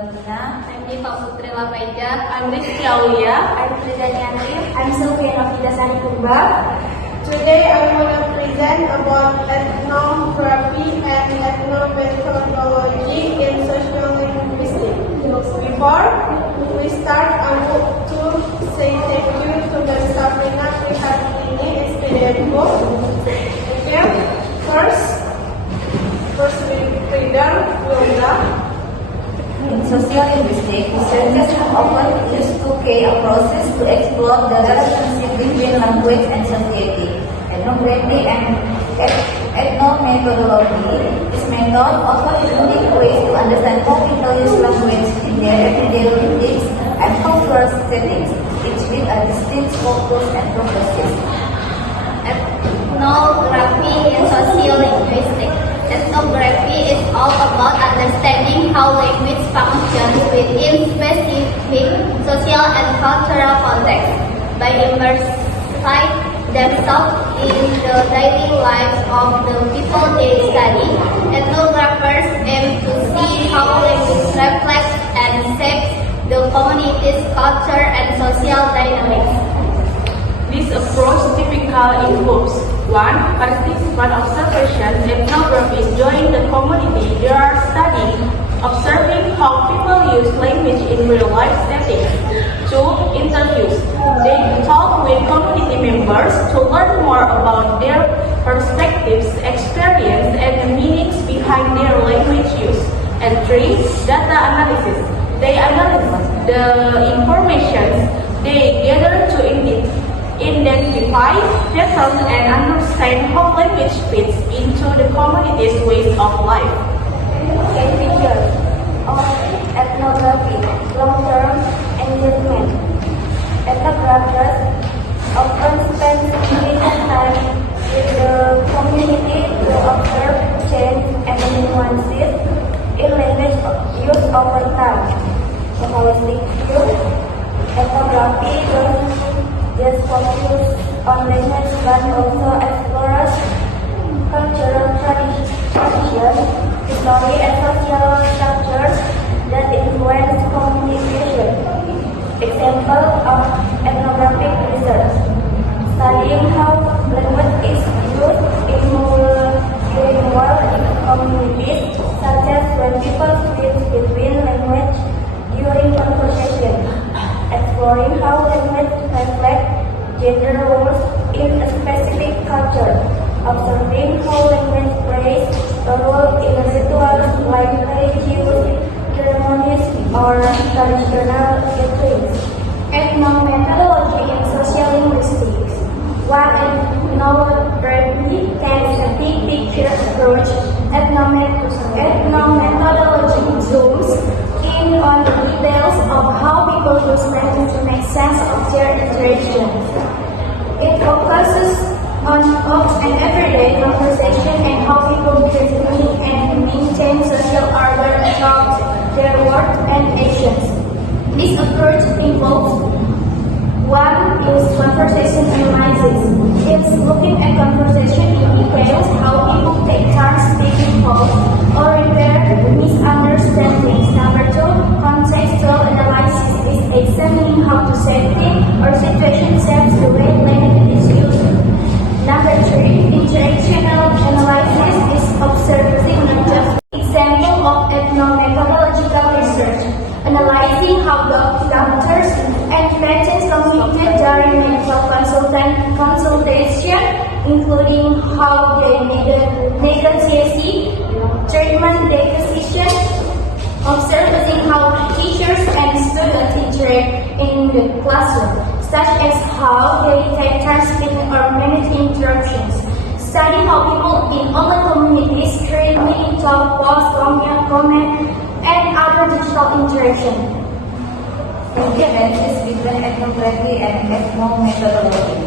Nurwalina. I'm Diva Putri Lapaijar. I'm Rizky Aulia. I'm Fridani Andri. I'm Sylvia Novita Sari Kumba. Today I want to present about ethnography and ethnomethodology in social linguistics. Before we start, I want to say thank you to the Sabrina Trihartini Estedianko. Okay, first reader, Wilda. In social linguistics, researchers have often used 2K approaches to explore the relationship between language and society. Ethnography and ethnomethodology. This method offers unique ways to understand how people use language in their everyday lives and cultural settings, each with a distinct focus and purposes. Ethnography in sociolinguistics. Ethnography is all about understanding how language functions within specific social and cultural contexts. By immersing themselves in the daily lives of the people they study, ethnographers aim to see how language reflects and shapes the community's culture and social dynamics. This approach typically involves 1. Participant observation. Ethnographies join the community they are studying, observing how people use language in real-life settings. 2. Interviews. They talk with community members to learn more about their perspectives, experience, and the meanings behind their language use. And 3. Data analysis. They analyze the information they gather to identify patterns and understand how language fits into the community's ways of life. Key features of ethnography: long-term engagement. Ethnographers often spend significant time with the community to observe change and nuances in language use over time. A holistic view. Ethnography doesn't just focus on language but also explores cultural traditions, history, and social structures that influence communication. Example of ethnographic research: studying how language is used in multilingual communities, such as when people switch between language during conversation. Exploring how language reflects gender roles in a specific culture. Observing how language plays a role in rituals like religious ceremonies or traditional gatherings. Ethnomethodology in sociolinguistics. While ethnography takes a big picture approach, ethnomethodology zooms in on the details of how people use language to make sense of their interactions. It focuses on an everyday conversation and how people meet and maintain social order throughout their words and actions. This approach involves: 1 is conversation analysis. It's looking at conversation in details, how people take turns taking calls or repair misunderstandings. 2, contextual analysis is examining how to setting or situation shapes the way language is used. 3, interactional analysis is observing not just example of ethnomethodological research, analyzing how doctors and patients communicate during medical consultation, including how they negotiate treatment decisions, observing how teachers and students interact in the classroom, such as how they take turns speaking or manage interruptions. Study how people in online communities create mini talk, post, comment, and other digital interaction. The differences between ethnography and ethnomethodology.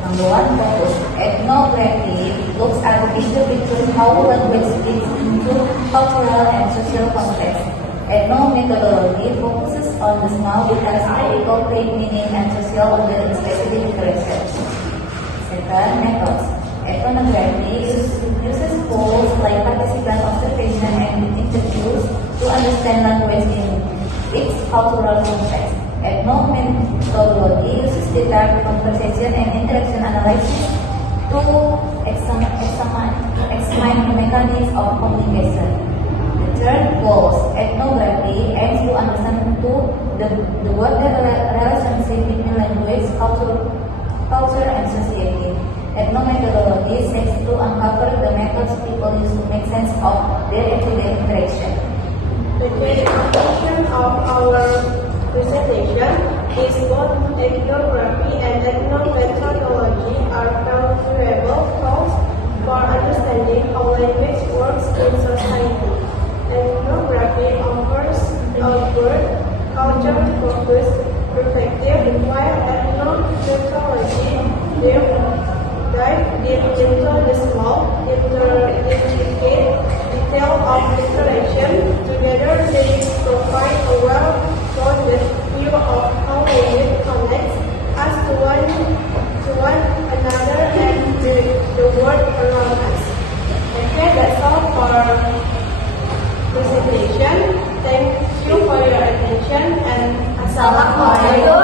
Number 1, focus. Ethnography looks at the issue between how language fits into cultural and social context. Ethnomethodology focuses on the small details that people play meaning and social order in specific interactions. 2, methods. Ethnography uses tools like participant observation and interviews to understand language in cultural context. Ethnomethodology uses data, conversation, and interaction analysis to examine the mechanisms of communication. The third goals, ethnography, aims to understand the broader relationship between language, culture, and society. Ethnomethodology seeks to uncover the methods people use to make sense of their everyday interaction. The classification of our presentation is both ethnography and ethnomethodology are valuable tools for understanding how language works in society. Ethnography offers a broad culture-focused perspective, while ethnomethodology dive deep into the small, intricate detail of interaction. Together, they provide a well-rounded view of how language connects us to one another and the world around us. Okay, that's all for presentation. Thank you for your attention and Assalamualaikum